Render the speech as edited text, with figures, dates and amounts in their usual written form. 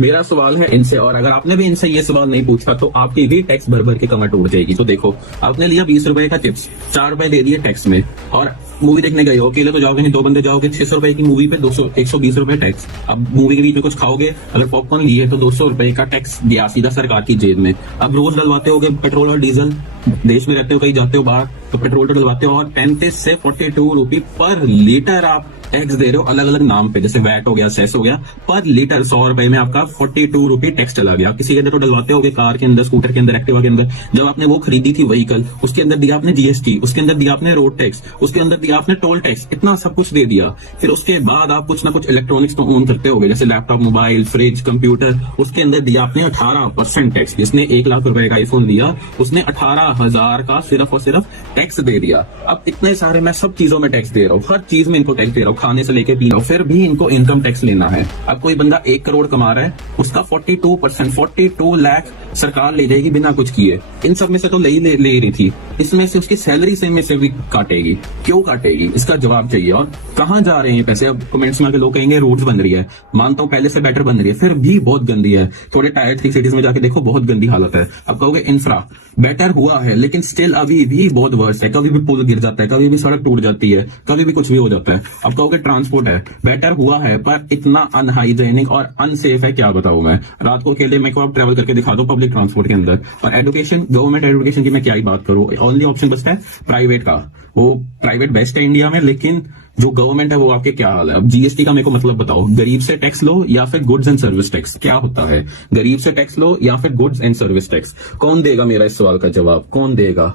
मेरा सवाल है इनसे, और अगर आपने भी इनसे ये सवाल नहीं पूछा तो आपकी भी टैक्स भर भर के कमर टूट जाएगी। तो देखो, आपने लिया 20 रुपए का टिप्स, 4 रुपए दे दिए टैक्स में, और मूवी देखने गए हो, अकेले तो जाओगे नहीं, 2 बंदे जाओगे, 600 रुपए की मूवी पे 120 रुपए टैक्स। अब मूवी के बीच में कुछ खाओगे, अगर पॉपकॉर्न लिए तो 200 रुपए का टैक्स दिया सीधा सरकार की जेब में। अब रोज डलवाते होगे पेट्रोल और डीजल, देश में रहते हो, कहीं जाते हो बाहर तो पेट्रोल तो डलवाते हो, और 35 से 42 रुपए पर लीटर आप टैक्स दे रहे हो अलग अलग नाम पे, जैसे वैट हो गया, सेस हो गया। पर लीटर 100 रुपए में आपका 42 रुपए टैक्स चला गया। किसी के अंदर तो डलवाते होगे, कार के अंदर, स्कूटर के अंदर, एक्टिवा के अंदर, जब आपने वो खरीदी थी व्हीकल, उसके अंदर दिया आपने जीएसटी, उसके अंदर दिया आपने रोड टैक्स, उसके अंदर दिया आपने टोल टैक्स, इतना सब कुछ दे दिया। फिर उसके बाद आप कुछ ना कुछ इलेक्ट्रॉनिक्स तो ओन करते होगे, जैसे लैपटॉप, मोबाइल, फ्रिज, कंप्यूटर, उसके अंदर दिया आपने 18% टैक्स। जिसने 1 लाख रुपए का आईफोन लिया, उसने 18,000 का सिर्फ और सिर्फ टैक्स दे दिया। अब इतने सारे मैं सब चीजों में टैक्स दे रहा हूँ, हर चीज में इनको टैक्स दे रहा हूँ, खाने से लेके पीना, फिर भी इनको इनकम टैक्स लेना है। अब कोई बंदा 1 करोड़ कमा रहा है, उसका 42%, 42 लाख सरकार ले जाएगी बिना कुछ किए। इन सब में से तो ले रही थी, इसमें से उसकी सैलरी से में से भी काटेगी। क्यों काटेगी, इसका जवाब चाहिए। और कहाँ जा रहे हैं पैसे? अब कमेंट्स में आके लोग कहेंगे रोड्स बन रही है, मानता हूँ पहले से बेटर बन रही है, फिर भी बहुत गंदी है। थोड़े टायर 3 सिटीज में जाके देखो, बहुत गंदी हालत है। अब कहोगे इंफ्रा बेटर हुआ है, लेकिन स्टिल अभी भी बहुत वर्स्ट है। कभी भी पुल गिर जाता है, कभी भी सड़क टूट जाती है, कभी भी कुछ भी हो जाता है। अब कहोगे ट्रांसपोर्ट है, बेटर हुआ है पर इतना अनहाइजेनिक और अनसेफ है, क्या बताऊं मैं। रात को अकेले मेरे को आप ट्रेवल करके दिखा दो पब्लिक ट्रांसपोर्ट के अंदर। और एजुकेशन, गवर्नमेंट एजुकेशन की मैं क्या ही बात करूं, ओनली ऑप्शन बचता है प्राइवेट का। वो प्राइवेट बेस्ट है इंडिया में, लेकिन जो गवर्नमेंट है वो आपके क्या हाल है। अब जीएसटी का मेरे को मतलब बताओ, गरीब से टैक्स लो या फिर गुड्स एंड सर्विस टैक्स, क्या होता है? गरीब से टैक्स लो या फिर गुड्स एंड सर्विस टैक्स, कौन देगा? मेरा इस सवाल का जवाब कौन देगा?